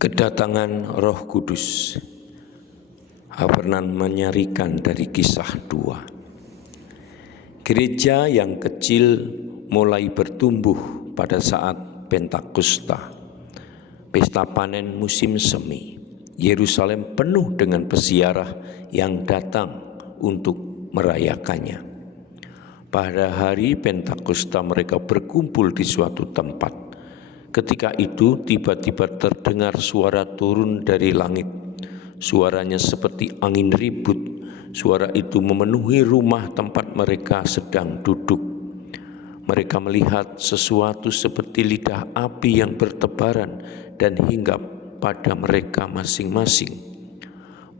Kedatangan Roh Kudus. Habernan menyarikan dari Kisah 2. Gereja yang kecil mulai bertumbuh pada saat Pentakosta, pesta panen musim semi. Yerusalem penuh dengan peziarah yang datang untuk merayakannya. Pada hari Pentakosta mereka berkumpul di suatu tempat. Ketika itu tiba-tiba terdengar suara turun dari langit. Suaranya seperti angin ribut. Suara itu memenuhi rumah tempat mereka sedang duduk. Mereka melihat sesuatu seperti lidah api yang bertebaran dan hinggap pada mereka masing-masing.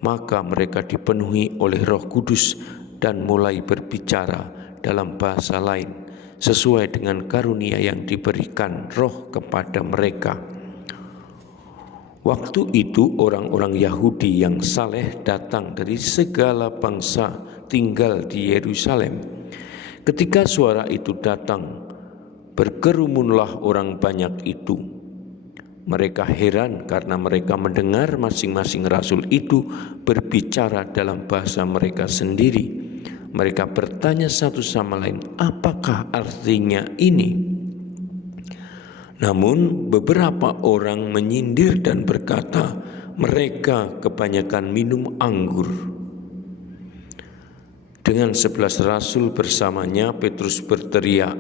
Maka mereka dipenuhi oleh Roh Kudus dan mulai berbicara dalam bahasa lain sesuai dengan karunia yang diberikan Roh kepada mereka. Waktu itu orang-orang Yahudi yang saleh datang dari segala bangsa tinggal di Yerusalem. Ketika suara itu datang, berkerumunlah orang banyak itu. Mereka heran karena mereka mendengar masing-masing rasul itu berbicara dalam bahasa mereka sendiri. Mereka bertanya satu sama lain, apakah artinya ini? Namun beberapa orang menyindir dan berkata, mereka kebanyakan minum anggur. Dengan 11 rasul bersamanya, Petrus berteriak,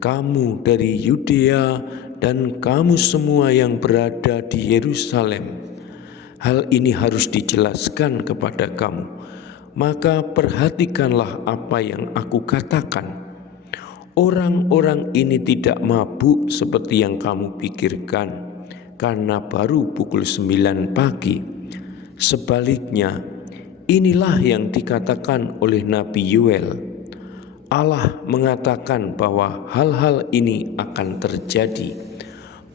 kamu dari Yudea dan kamu semua yang berada di Yerusalem, hal ini harus dijelaskan kepada kamu. Maka perhatikanlah apa yang aku katakan. Orang-orang ini tidak mabuk seperti yang kamu pikirkan, karena baru pukul 9 pagi. Sebaliknya, inilah yang dikatakan oleh Nabi Yoel. Allah mengatakan bahwa hal-hal ini akan terjadi.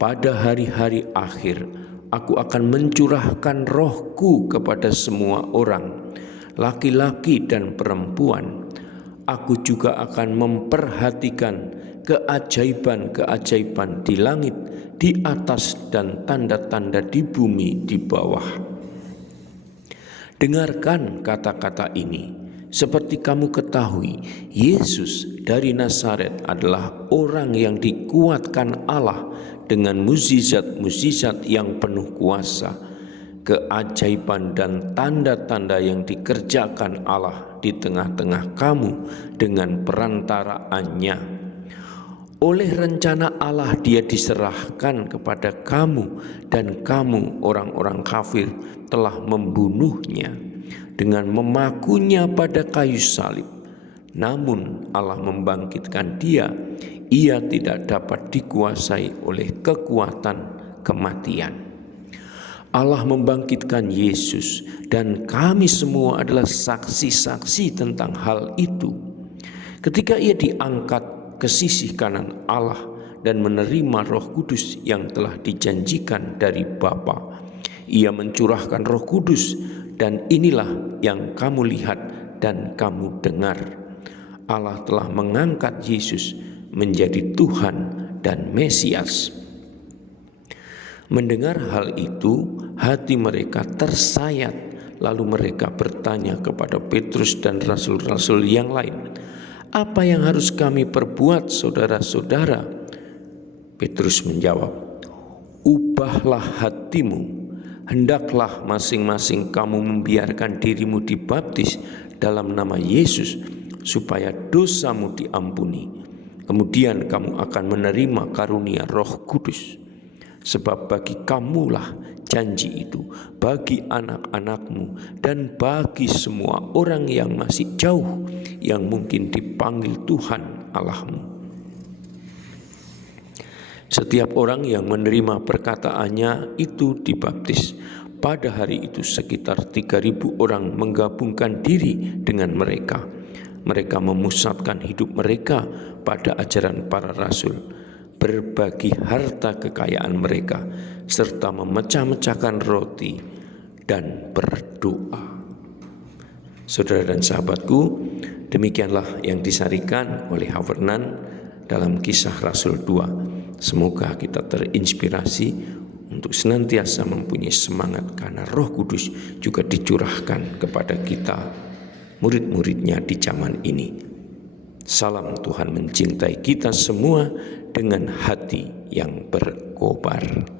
Pada hari-hari akhir, aku akan mencurahkan rohku kepada semua orang, laki-laki dan perempuan. Aku juga akan memperhatikan keajaiban-keajaiban di langit, di atas, dan tanda-tanda di bumi di bawah. Dengarkan kata-kata ini. Seperti kamu ketahui, Yesus dari Nazaret adalah orang yang dikuatkan Allah dengan mukjizat-mukjizat yang penuh kuasa. Keajaiban dan tanda-tanda yang dikerjakan Allah di tengah-tengah kamu dengan perantaraannya. Oleh rencana Allah dia diserahkan kepada kamu, dan kamu orang-orang kafir telah membunuhnya dengan memakunya pada kayu salib. Namun Allah membangkitkan dia. Ia tidak dapat dikuasai oleh kekuatan kematian. Allah membangkitkan Yesus, dan kami semua adalah saksi-saksi tentang hal itu. Ketika ia diangkat ke sisi kanan Allah dan menerima Roh Kudus yang telah dijanjikan dari Bapa, ia mencurahkan Roh Kudus, dan inilah yang kamu lihat dan kamu dengar. Allah telah mengangkat Yesus menjadi Tuhan dan Mesias. Mendengar hal itu, hati mereka tersayat. Lalu mereka bertanya kepada Petrus dan rasul-rasul yang lain, apa yang harus kami perbuat, saudara-saudara? Petrus menjawab, ubahlah hatimu. Hendaklah masing-masing kamu membiarkan dirimu dibaptis dalam nama Yesus, supaya dosamu diampuni. Kemudian kamu akan menerima karunia Roh Kudus. Sebab bagi kamulah janji itu, bagi anak-anakmu, dan bagi semua orang yang masih jauh, yang mungkin dipanggil Tuhan Allahmu. Setiap orang yang menerima perkataannya itu dibaptis. Pada hari itu sekitar 3.000 orang menggabungkan diri dengan mereka. Mereka memusatkan hidup mereka pada ajaran para rasul, berbagi harta kekayaan mereka, serta memecah-mecahkan roti dan berdoa. Saudara dan sahabatku, demikianlah yang disarikan oleh Habernan dalam Kisah Rasul 2. Semoga kita terinspirasi untuk untuk senantiasa mempunyai semangat, karena Roh Kudus juga dicurahkan kepada kita, murid-muridnya di zaman ini. Salam Tuhan mencintai kita semua dengan hati yang berkobar.